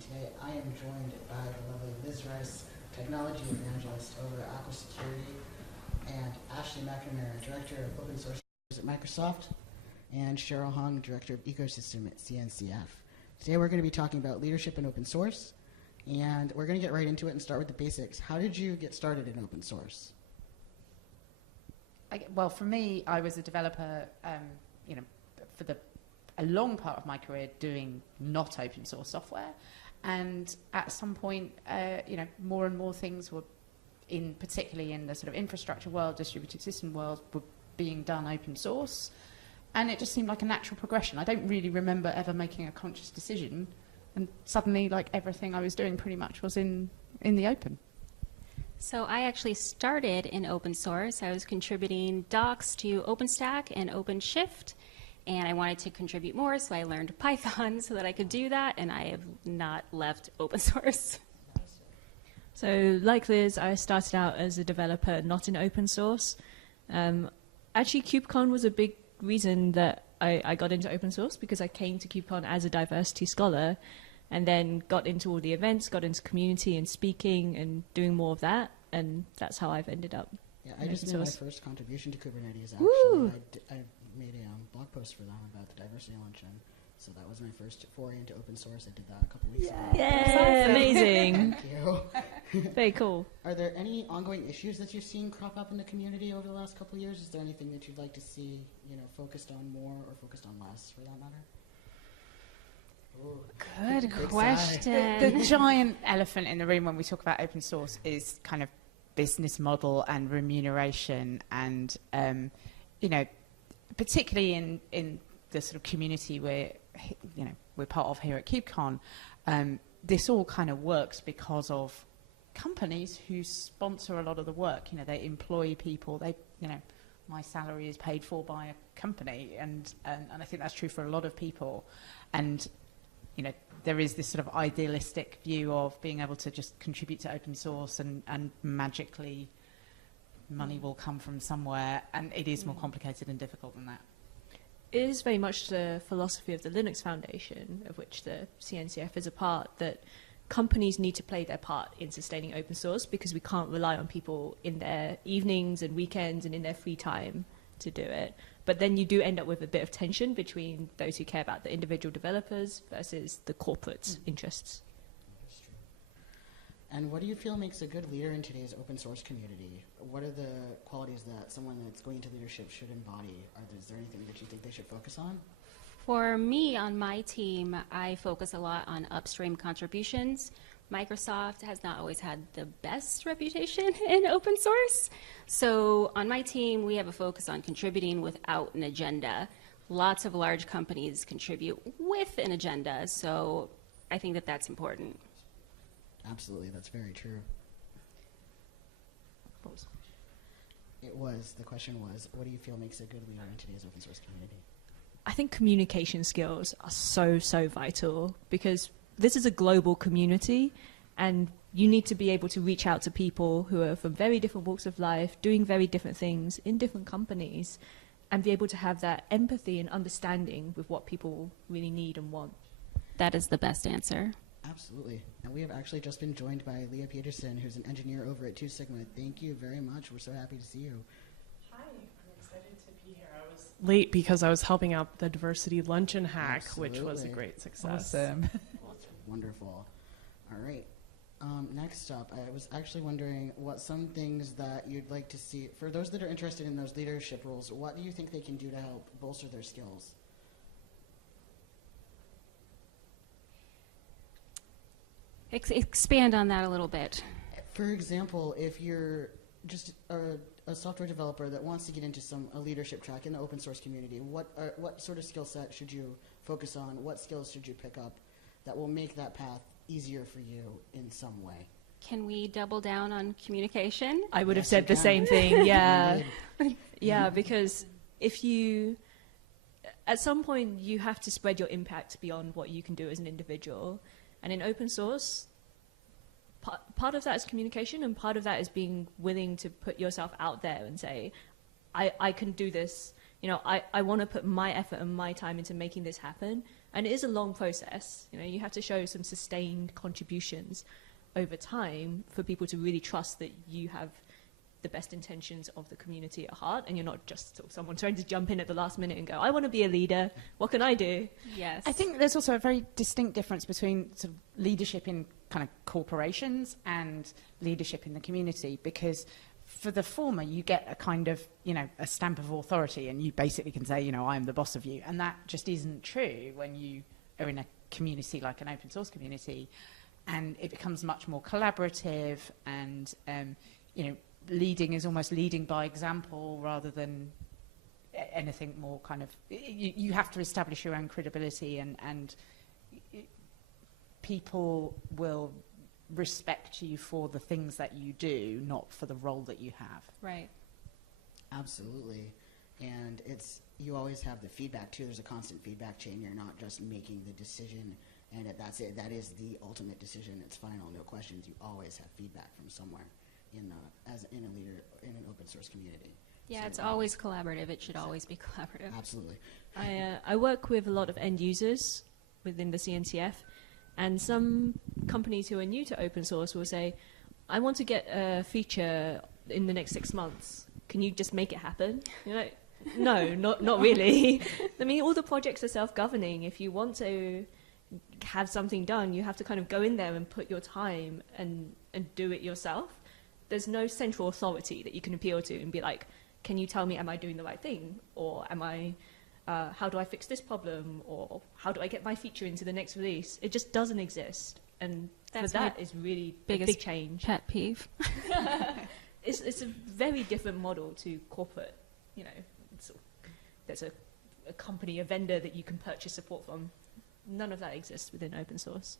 and today I am joined by the lovely Liz Rice, Technology Evangelist over at Aqua Security, and Ashley McNamara, Director of Open Source at Microsoft, and Cheryl Hung, Director of Ecosystem at CNCF. Today we're going to be talking about leadership in open source, and we're going to get right into it and start with the basics. How did you get started in open source? Well, for me, I was a developer, for a long part of my career doing not open source software, and at some point, more and more things were, particularly in the sort of infrastructure world, distributed system world, were being done open source, and it just seemed like a natural progression. I don't really remember ever making a conscious decision, and suddenly, like, everything I was doing pretty much was in the open. So I actually started in open source. I was contributing docs to OpenStack and OpenShift, and I wanted to contribute more, so I learned Python so that I could do that, and I have not left open source. So like Liz, I started out as a developer, not in open source. Actually, KubeCon was a big reason that I got into open source, because I came to KubeCon as a diversity scholar and then got into all the events, got into community and speaking and doing more of that, and that's how I've ended up. Yeah, I just made my first contribution to Kubernetes, actually. I made a blog post for them about the Diversity Luncheon. So that was my first foray into open source. I did that a couple weeks ago. Yeah, amazing. Thank you. Very cool. Are there any ongoing issues that you've seen crop up in the community over the last couple of years? Is there anything that you'd like to see, focused on more or focused on less, for that matter? Ooh, Good question. The giant elephant in the room when we talk about open source is kind of business model and remuneration, and particularly in the sort of community we're part of here at KubeCon, this all kind of works because of companies who sponsor a lot of the work. They employ people. My salary is paid for by a company, and I think that's true for a lot of people. And there is this sort of idealistic view of being able to just contribute to open source and magically money will come from somewhere, and it is more complicated and difficult than that. It is very much the philosophy of the Linux Foundation, of which the CNCF is a part, that companies need to play their part in sustaining open source, because we can't rely on people in their evenings and weekends and in their free time to do it. But then you do end up with a bit of tension between those who care about the individual developers versus the corporate interests. That's true. And what do you feel makes a good leader in today's open source community? What are the qualities that someone that's going into leadership should embody? Is there anything that you think they should focus on? For me, on my team, I focus a lot on upstream contributions. Microsoft has not always had the best reputation in open source. So on my team, we have a focus on contributing without an agenda. Lots of large companies contribute with an agenda, so I think that that's important. Absolutely, that's very true. The question was, what do you feel makes a good leader in today's open source community? I think communication skills are so vital, because this is a global community, and you need to be able to reach out to people who are from very different walks of life, doing very different things in different companies, and be able to have that empathy and understanding with what people really need and want. That is the best answer. Absolutely. And we have actually just been joined by Leah Petersen, who's an engineer over at 2 Sigma. Thank you very much. We're so happy to see you. Hi, I'm excited to be here. I was late because I was helping out the Diversity Luncheon hack, Absolutely. which was a great success. Awesome. Wonderful. All right. Next up, I was actually wondering what some things that you'd like to see, for those that are interested in those leadership roles, what do you think they can do to help bolster their skills? Expand on that a little bit. For example, if you're just a software developer that wants to get into a leadership track in the open source community, what sort of skill set should you focus on? What skills should you pick up that will make that path easier for you in some way? Can we double down on communication? I would have Yes, said you the can. same thing, yeah. Yeah, because if you, at some point, you have to spread your impact beyond what you can do as an individual. And in open source, part of that is communication, and part of that is being willing to put yourself out there and say, I can do this. I want to put my effort and my time into making this happen, And it is a long process. You know, you have to show some sustained contributions over time for people to really trust that you have the best intentions of the community at heart, and you're not just sort of someone trying to jump in at the last minute and go, I want to be a leader, what can I do? Yes. I think there's also a very distinct difference between sort of leadership in kind of corporations and leadership in the community, because for the former, you get a kind of, you know, a stamp of authority, and you basically can say, you know, I'm the boss of you. And that just isn't true when you are in a community like an open source community, and it becomes much more collaborative, and, you know, leading is almost leading by example rather than anything more kind of, you have to establish your own credibility, and people will respect you for the things that you do, not for the role that you have. Right. Absolutely. And you always have the feedback too. There's a constant feedback chain. You're not just making the decision and that's it. That is the ultimate decision. It's final, no questions. You always have feedback from somewhere as a leader in an open source community. Yeah, So, it's always collaborative. It should always be collaborative. Absolutely. I work with a lot of end users within the CNCF, and some companies who are new to open source will say, I want to get a feature in the next 6 months. Can you just make it happen? You're like, no, not really. I mean, all the projects are self-governing. If you want to have something done, you have to kind of go in there and put your time and do it yourself. There's no central authority that you can appeal to and be like, can you tell me, am I doing the right thing? Or how do I fix this problem? Or how do I get my feature into the next release? It just doesn't exist. And That's that my is really a biggest big change. Pet peeve. It's a very different model to corporate, you know, there's a company, a vendor that you can purchase support from. None of that exists within open source.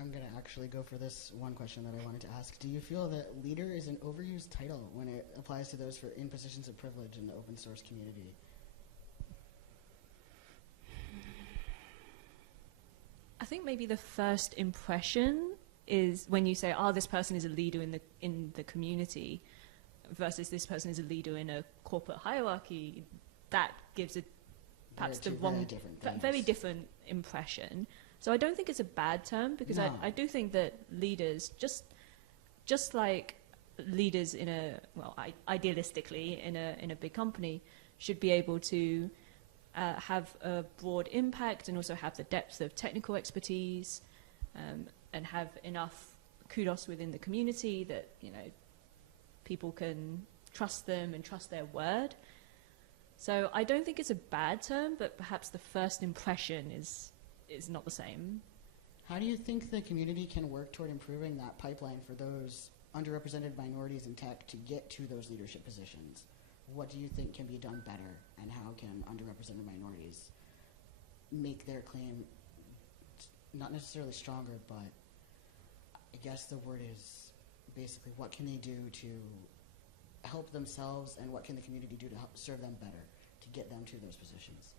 I'm going to actually go for this one question that I wanted to ask. Do you feel that leader is an overused title when it applies to those in positions of privilege in the open source community? I think maybe the first impression is when you say, oh, this person is a leader in the community versus this person is a leader in a corporate hierarchy, that gives perhaps the wrong, very different impression. So I don't think it's a bad term, because No. I do think that leaders, just like leaders idealistically in a big company, should be able to have a broad impact and also have the depth of technical expertise, and have enough kudos within the community that, you know, people can trust them and trust their word. So I don't think it's a bad term, but perhaps the first impression is not the same. How do you think the community can work toward improving that pipeline for those underrepresented minorities in tech to get to those leadership positions? What do you think can be done better, and how can underrepresented minorities make their claim not necessarily stronger, but I guess the word is basically what can they do to help themselves, and what can the community do to help serve them better to get them to those positions?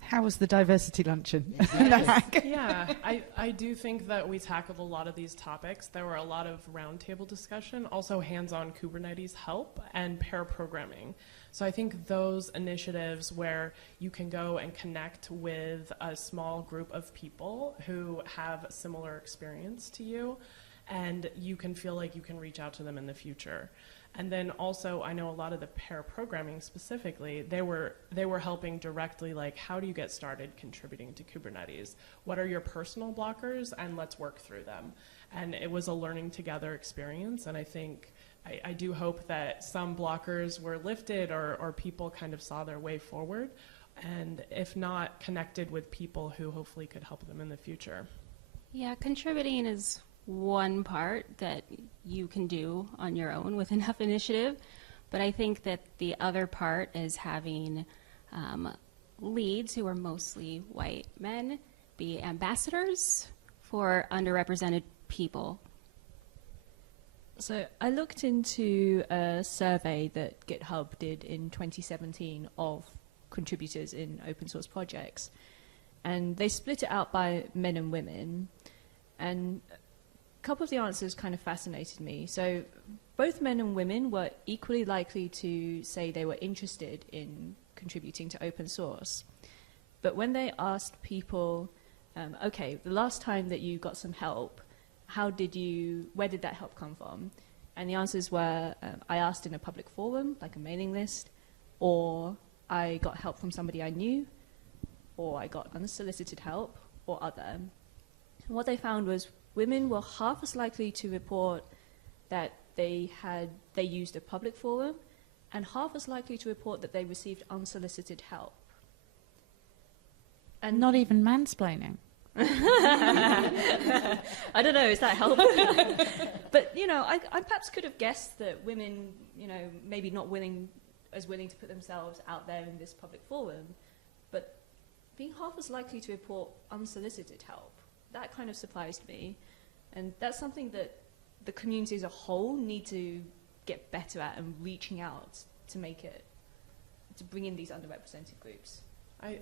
How was the diversity luncheon? Exactly. Yeah, I do think that we tackled a lot of these topics. There were a lot of roundtable discussion, also hands-on Kubernetes help, and pair programming. So I think those initiatives where you can go and connect with a small group of people who have a similar experience to you, and you can feel like you can reach out to them in the future. And then also, I know a lot of the pair programming specifically, they were helping directly, like, how do you get started contributing to Kubernetes? What are your personal blockers? And let's work through them. And it was a learning together experience. And I think, I do hope that some blockers were lifted, or people kind of saw their way forward. And if not, connected with people who hopefully could help them in the future. Yeah, contributing is one part that you can do on your own with enough initiative, but I think that the other part is having leads who are mostly white men be ambassadors for underrepresented people. So I looked into a survey that GitHub did in 2017 of contributors in open source projects, and they split it out by men and women, and a couple of the answers kind of fascinated me. So both men and women were equally likely to say they were interested in contributing to open source. But when they asked people, okay, the last time that you got some help, where did that help come from? And the answers were, I asked in a public forum, like a mailing list, or I got help from somebody I knew, or I got unsolicited help, or other. And what they found was women were half as likely to report that they used a public forum, and half as likely to report that they received unsolicited help. And not even mansplaining. I don't know, is that help? But, I perhaps could have guessed that women, maybe not as willing to put themselves out there in this public forum, but being half as likely to report unsolicited help, that kind of surprised me. And that's something that the community as a whole need to get better at, and reaching out to bring in these underrepresented groups.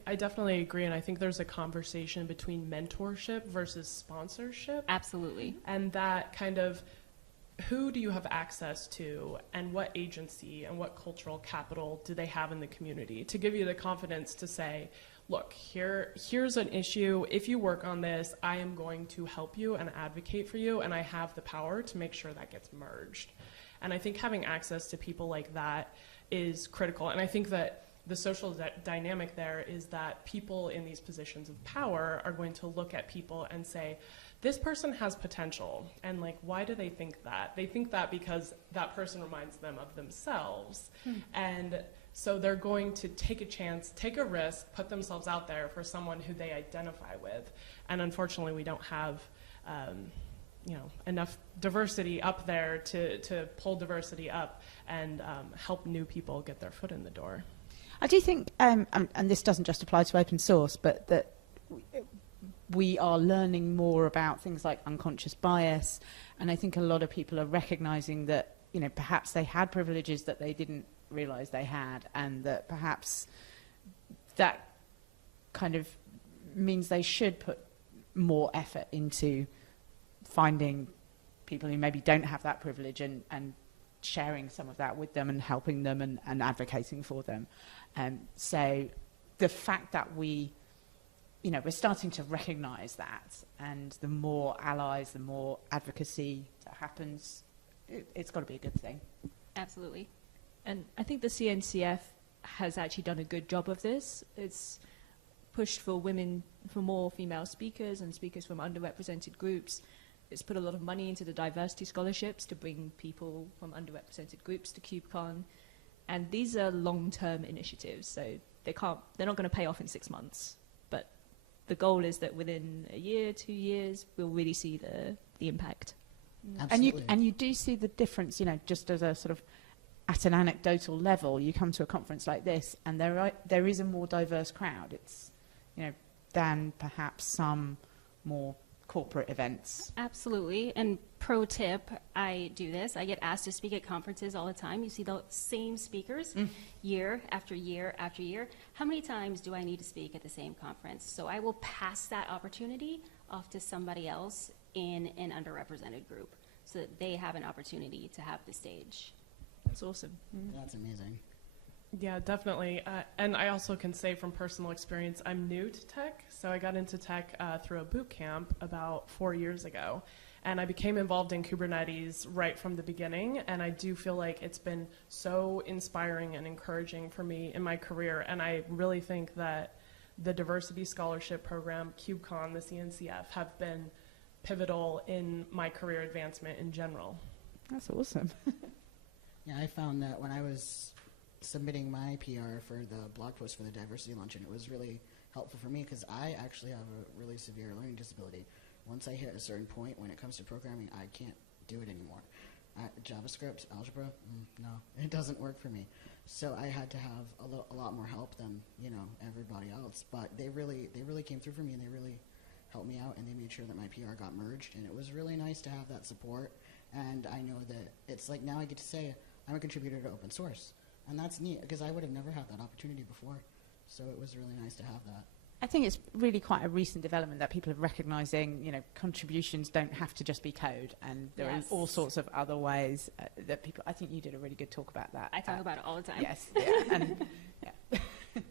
I definitely agree, and I think there's a conversation between mentorship versus sponsorship. Absolutely. And that kind of, who do you have access to, and what agency and what cultural capital do they have in the community to give you the confidence to say, look, here's an issue. If you work on this, I am going to help you and advocate for you, and I have the power to make sure that gets merged. And I think having access to people like that is critical. And I think that the social dynamic there is that people in these positions of power are going to look at people and say, this person has potential. And why do they think that? They think that because that person reminds them of themselves. And so they're going to take a chance, take a risk, put themselves out there for someone who they identify with. And unfortunately, we don't have enough diversity up there to pull diversity up and help new people get their foot in the door. I do think, and this doesn't just apply to open source, but that we are learning more about things like unconscious bias, and I think a lot of people are recognizing that, perhaps they had privileges that they didn't realize they had, and that perhaps that kind of means they should put more effort into finding people who maybe don't have that privilege and sharing some of that with them and helping them and advocating for them. So the fact that we're starting to recognize that, and the more allies, the more advocacy that happens, it's got to be a good thing. Absolutely. And I think the CNCF has actually done a good job of this. It's pushed for more female speakers and speakers from underrepresented groups. It's put a lot of money into the diversity scholarships to bring people from underrepresented groups to CubeCon. And these are long-term initiatives, so they're not going to pay off in 6 months. But the goal is that within a year, 2 years, we'll really see the impact. Absolutely. And you do see the difference, just as a sort of at an anecdotal level, you come to a conference like this, and there is a more diverse crowd. It's, than perhaps some more corporate events. Absolutely. And pro tip, I do this. I get asked to speak at conferences all the time. You see the same speakers year after year after year. How many times do I need to speak at the same conference? So I will pass that opportunity off to somebody else in an underrepresented group so that they have an opportunity to have the stage. That's awesome. That's amazing. Yeah, definitely. And I also can say from personal experience, I'm new to tech. So I got into tech through a boot camp about 4 years ago. And I became involved in Kubernetes right from the beginning. And I do feel like it's been so inspiring and encouraging for me in my career. And I really think that the Diversity Scholarship Program, KubeCon, the CNCF, have been pivotal in my career advancement in general. That's awesome. Yeah, I found that when I was submitting my PR for the blog post for the Diversity Luncheon, it was really helpful for me because I actually have a really severe learning disability. Once I hit a certain point when it comes to programming, I can't do it anymore. JavaScript, algebra, no, it doesn't work for me. So I had to have a lot more help than everybody else. But they really came through for me, and they really helped me out, and they made sure that my PR got merged. And it was really nice to have that support. And I know that it's like now I get to say I'm a contributor to open source, and that's neat because I would have never had that opportunity before. So it was really nice to have that. I think it's really quite a recent development that people are recognizing, contributions don't have to just be code, and there are all sorts of other ways that people. I think you did a really good talk about that. I talk about it all the time. Yes, yeah, and yeah.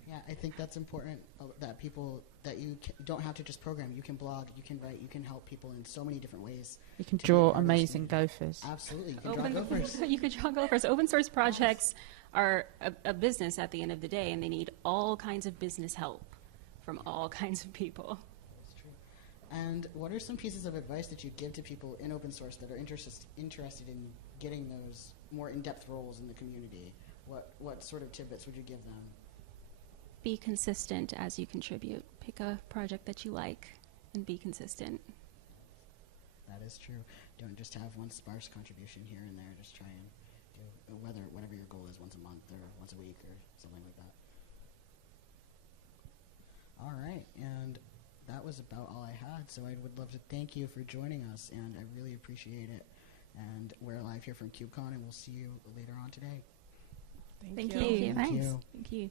Yeah, Yeah, I think that's important, that people, that you don't have to just program. You can blog, you can write, you can help people in so many different ways. You can to be a draw part of this amazing community. gophers. Absolutely, you can draw gophers. You could draw gophers. Open source projects are a business at the end of the day, and they need all kinds of business help from all kinds of people. That's true. And what are some pieces of advice that you give to people in open source that are interested in getting those more in-depth roles in the community? What sort of tidbits would you give them? Be consistent as you contribute. Pick a project that you like and be consistent. That is true. Don't just have one sparse contribution here and there. Just try and do whatever your goal is, once a month or once a week or something like that. All right, and that was about all I had. So I would love to thank you for joining us, and I really appreciate it. And we're live here from KubeCon, and we'll see you later on today. Thank Thank you. Thank Thanks. you. Thank you.